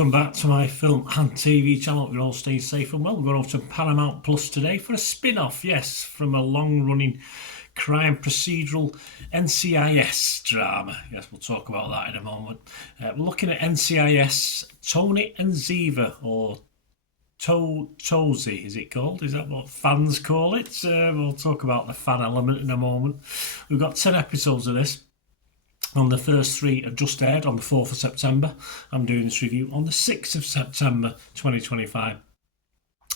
welcome back to my film and TV channel. We're all staying safe and well. We're going over to Paramount Plus today for a spin-off, yes, from a long-running crime procedural NCIS drama. Yes, we'll talk about that in a moment. We're looking at NCIS Tony and Ziva, or ToZi, is it called? Is that what fans call it? We'll talk about the fan element in a moment. We've got 10 episodes of this. The first 3 have just aired on the 4th of September. I'm doing this review on the 6th of September 2025.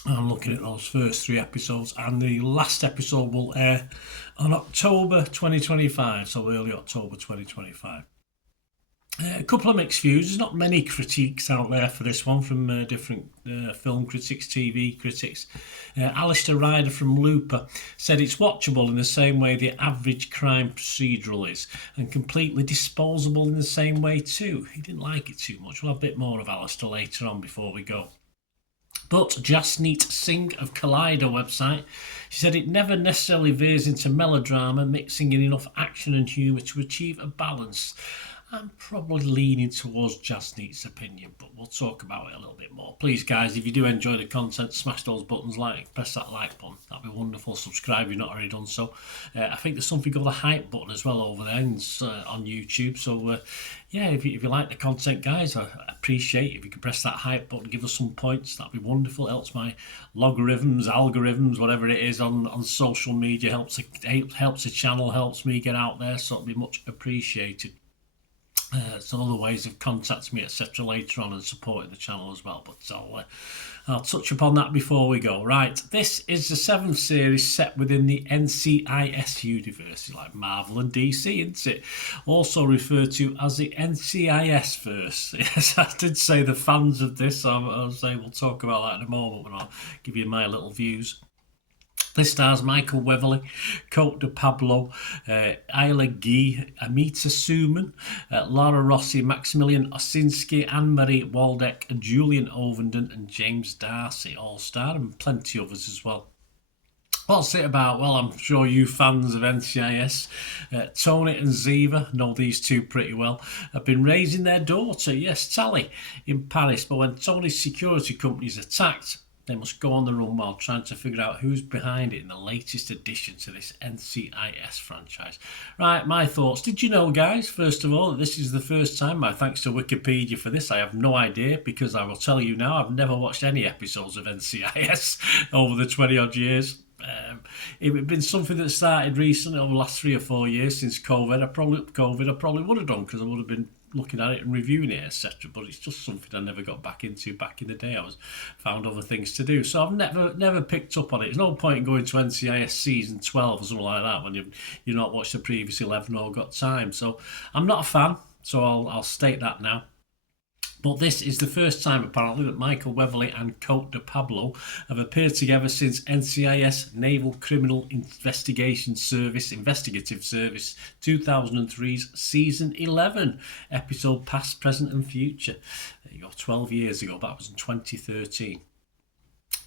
I'm looking at those first 3 episodes, and the last episode will air on October 2025, so early October 2025. A couple of mixed views. There's not many critiques out there for this one from different film critics, TV critics. Alistair Ryder from Looper said it's watchable in the same way the average crime procedural is, and completely disposable in the same way too. He didn't like it too much. We'll have a bit more of Alistair later on before we go. But Jasneet Singh of Collider website, she said it never necessarily veers into melodrama, mixing in enough action and humour to achieve a balance. I'm probably leaning towards Jasneet's opinion, but we'll talk about it a little bit more. Please, guys, if you do enjoy the content, smash those buttons, press that like button. That'd be wonderful. Subscribe if you've not already done so. I think there's something called the hype button as well over there on YouTube. So, yeah, if you like the content, guys, I appreciate it. If you could press that hype button, give us some points, that'd be wonderful. It helps my logarithms, algorithms, whatever it is on social media, helps the channel, helps me get out there, so it'd be much appreciated. Some other ways of contacting me, etc. later on, and supporting the channel as well, but I'll touch upon that before we go. Right, this is the 7th series set within the NCIS universe, like Marvel and DC, isn't it? Also referred to as the NCIS verse. Yes, I did say the fans of this, I'll say we'll talk about that in a moment, but I'll give you my little views. This stars Michael Weatherly, Cote de Pablo, Isla Guy, Amita Suman, Laura Rossi, Maximilian Osinski, Anne-Marie Waldeck, Julian Ovenden and James Darcy all star, and plenty others as well. What's it about? Well, I'm sure you fans of NCIS, Tony and Ziva, know these two pretty well, have been raising their daughter, yes, Tally, in Paris, but when Tony's security company is attacked, they must go on the run while trying to figure out who's behind it in the latest addition to this NCIS franchise. Right, my thoughts. Did you know, guys, first of all, that this is the first time, my thanks to Wikipedia for this, I have no idea, because I will tell you now, I've never watched any episodes of NCIS over the 20-odd years. It had been something that started recently over the last 3 or 4 years since COVID. I probably would have done, because I would have been looking at it and reviewing it, etc. But it's just something I never got back into back in the day. I found other things to do, so I've never picked up on it. There's no point in going to NCIS season 12 or something like that when you've not watched the previous 11 or got time. So I'm not a fan, so I'll state that now. But this is the first time, apparently, that Michael Weatherly and Cote de Pablo have appeared together since NCIS Naval Criminal Investigative Service 2003's Season 11, episode Past, Present and Future. There you go, 12 years ago. That was in 2013.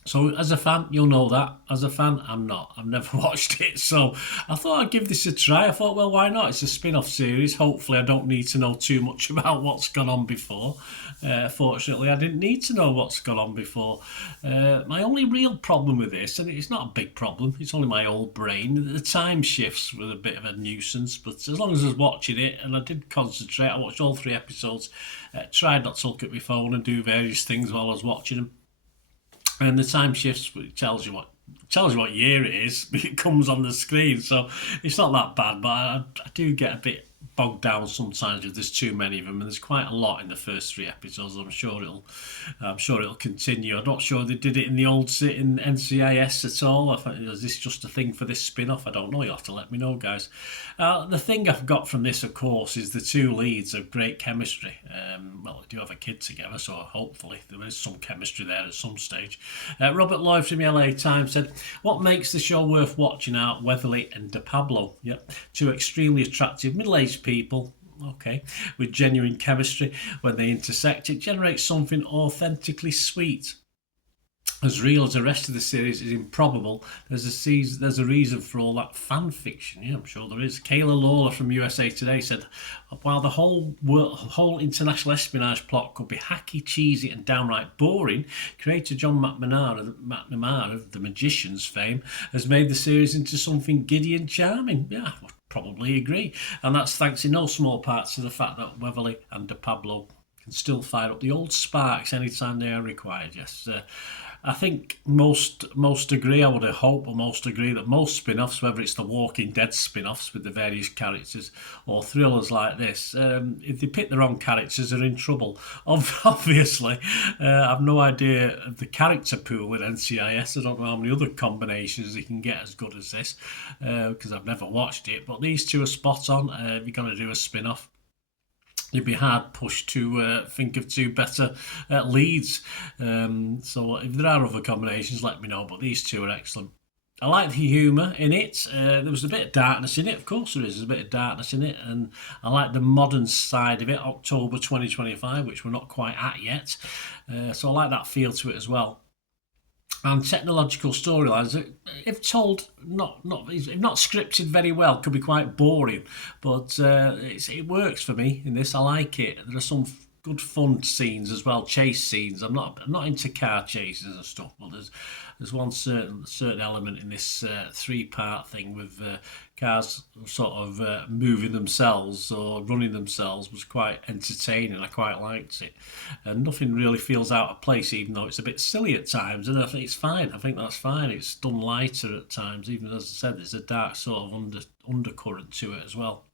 So as a fan, you'll know that. As a fan, I'm not. I've never watched it. So I thought I'd give this a try. I thought, well, why not? It's a spin-off series. Hopefully I don't need to know too much about what's gone on before. Fortunately, I didn't need to know what's gone on before. My only real problem with this, and it's not a big problem, it's only my old brain, the time shifts were a bit of a nuisance, but as long as I was watching it, and I did concentrate, I watched all 3 episodes, tried not to look at my phone and do various things while I was watching them. And the time shifts tells you what year it is. It comes on the screen, so it's not that bad. But I do get a bit bogged down sometimes if there's too many of them, and there's quite a lot in the first 3 episodes. I'm sure it'll continue. I'm not sure they did it in the old in NCIS at all. Is this just a thing for this spin-off? I don't know. You'll have to let me know, guys. The thing I've got from this, of course, is the 2 leads have great chemistry. Well, they do have a kid together, so hopefully there is some chemistry there at some stage. Robert Lloyd from the LA Times said, what makes the show worth watching are Weatherly and De Pablo. Yep, 2 extremely attractive middle-aged people, okay, with genuine chemistry. When they intersect, it generates something authentically sweet. as real as the rest of the series is improbable. There's a reason for all that fan fiction. Yeah, I'm sure there is. Kayla Lawler from USA Today said, while the whole international espionage plot could be hacky, cheesy, and downright boring, creator John McNamara of The Magicians fame has made the series into something giddy and charming. Yeah, I would probably agree, and that's thanks in no small part to the fact that Weatherly and De Pablo can still fire up the old sparks anytime they are required. Yes. I think most agree, I would hope, or most agree that most spin-offs, whether it's the Walking Dead spin-offs with the various characters or thrillers like this, if they pick the wrong characters, they're in trouble. Obviously, I've no idea of the character pool with NCIS. I don't know how many other combinations they can get as good as this, because I've never watched it. But these two are spot on. If you're going to do a spin-off, you'd be hard pushed to think of two better leads. So if there are other combinations, let me know. But these two are excellent. I like the humour in it. There was a bit of darkness in it. Of course there is. There's a bit of darkness in it. And I like the modern side of it, October 2025, which we're not quite at yet. So I like that feel to it as well. And technological storylines, if told not scripted very well, could be quite boring, but it works for me in this. I like it. There are some good fun scenes as well, chase scenes. I'm not into car chases and stuff, but there's one certain element in this three-part thing with cars sort of moving themselves or running themselves was quite entertaining. I quite liked it, and nothing really feels out of place, even though it's a bit silly at times. And I think it's fine. I think that's fine. It's done lighter at times, even as I said, there's a dark sort of undercurrent to it as well.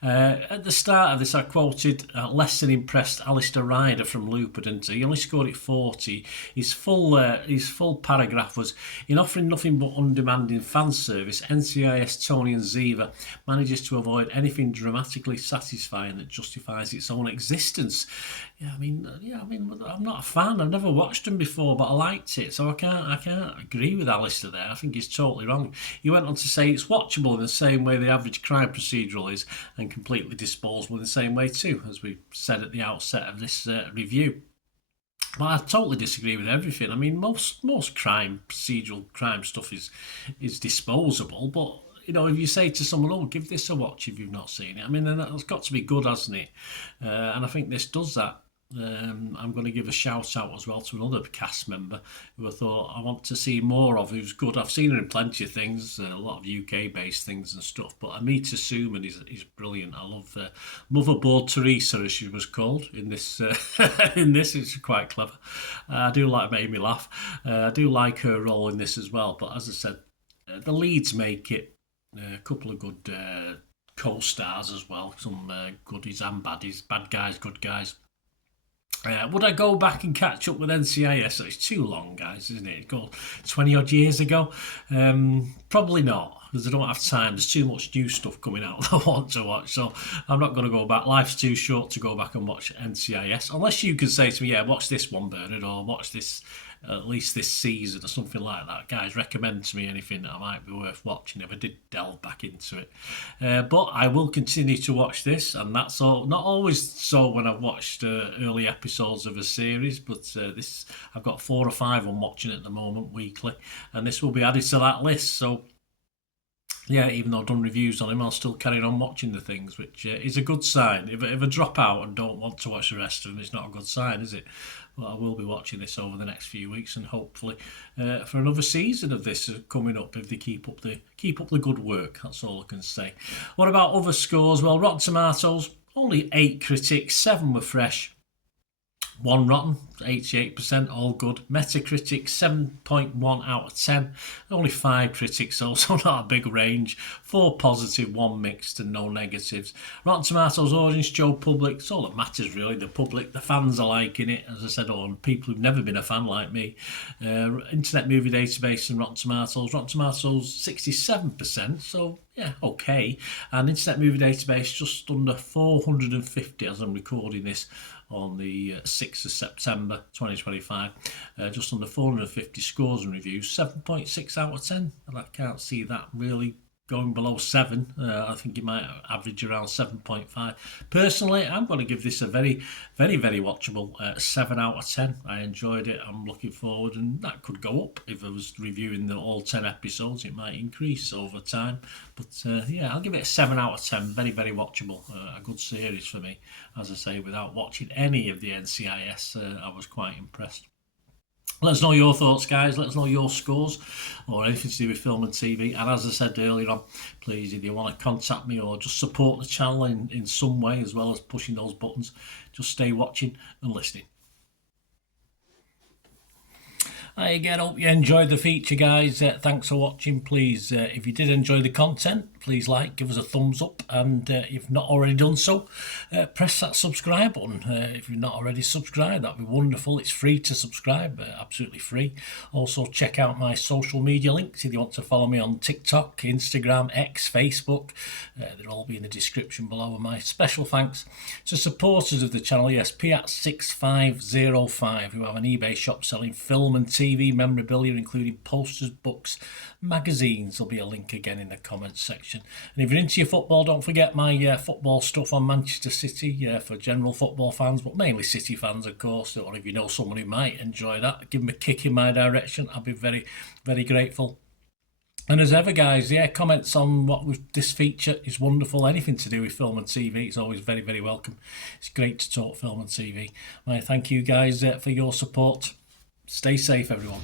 At the start of this, I quoted less than impressed Alistair Ryder from Lupert. He only scored it 40. His full paragraph was, in offering nothing but undemanding fan service, NCIS Tony and Ziva manages to avoid anything dramatically satisfying that justifies its own existence. I mean, I'm not a fan. I've never watched him before, but I liked it, so I can't agree with Alistair there. I think he's totally wrong. He went on to say it's watchable in the same way the average crime procedural is, and completely disposable in the same way too, as we said at the outset of this review. But I totally disagree with everything. I mean, most procedural crime stuff is disposable, but if you say to someone, "Oh, give this a watch," if you've not seen it, I mean, then that's got to be good, hasn't it? And I think this does that. I'm going to give a shout out as well to another cast member who I thought I want to see more of, who's good. I've seen her in plenty of things, a lot of UK based things and stuff, but Amita Suman is brilliant. I love Motherboard Teresa, as she was called in this. In this, it's quite clever. I do like, it made me laugh. I do like her role in this as well, but as I said, the leads make it. A couple of good co-stars as well, some goodies and baddies, bad guys, good guys. Would I go back and catch up with NCIS? It's too long, guys, isn't it? It goes 20 odd years ago. Probably not, because I don't have time. There's too much new stuff coming out that I want to watch, so I'm not going to go back. Life's too short to go back and watch NCIS, unless you can say to me, "Yeah, watch this one, Bernard," or "Watch this, at least this season," or something like that. Guys, recommend to me anything that might be worth watching if I did delve back into it. But I will continue to watch this, and that's all. Not always so when I've watched early episodes of a series, but this, I've got 4 or 5 I'm watching at the moment weekly, and this will be added to that list. So yeah, even though I've done reviews on him, I'll still carry on watching the things, which is a good sign. If I drop out and don't want to watch the rest of them, it's not a good sign, is it? But I will be watching this over the next few weeks, and hopefully for another season of this coming up, if they keep up the good work. That's all I can say. What about other scores? Well, Rotten Tomatoes, only 8 critics, 7 were fresh. 1 rotten, 88%, all good. Metacritic, 7.1 out of 10. Only 5 critics, also not a big range. 4 positive, 1 mixed, and no negatives. Rotten Tomatoes audience, Joe Public, it's all that matters really. The public, the fans are liking it, as I said, on people who've never been a fan like me. Internet Movie Database and Rotten Tomatoes. Rotten Tomatoes, 67%, so yeah, okay. And Internet Movie Database, just under 450 as I'm recording this on the 6th of September 2025. Just under 450 scores and reviews, 7.6 out of 10. And I can't see that really going below 7. I think it might average around 7.5. Personally, I'm going to give this a very, very, very watchable 7 out of 10. I enjoyed it. I'm looking forward, and that could go up if I was reviewing all 10 episodes. It might increase over time. But yeah, I'll give it a 7 out of 10. Very, very watchable. A good series for me. As I say, without watching any of the NCIS, I was quite impressed. Let us know your thoughts, guys. Let us know your scores or anything to do with film and TV. And as I said earlier on, please, if you want to contact me or just support the channel in some way, as well as pushing those buttons, just stay watching and listening. Hi again, hope you enjoyed the feature, guys. Thanks for watching. Please, if you did enjoy the content, please give us a thumbs up, and if you've not already done so, press that subscribe button. If you've not already subscribed, that'd be wonderful. It's free to subscribe, absolutely free. Also, check out my social media links if you want to follow me on TikTok, Instagram, X, Facebook. They'll all be in the description below. And my special thanks to supporters of the channel, yes, Piat6505, who have an eBay shop selling film and TV memorabilia, including posters, books, magazines. There'll be a link again in the comments section. And if you're into your football, don't forget my football stuff on Manchester City for general football fans, but mainly City fans, of course. Or if you know someone who might enjoy that, give them a kick in my direction. I'll be very, very grateful. And as ever, guys, comments on this feature is wonderful. Anything to do with film and TV is always very, very welcome. It's great to talk film and TV. I thank you guys for your support. Stay safe, everyone.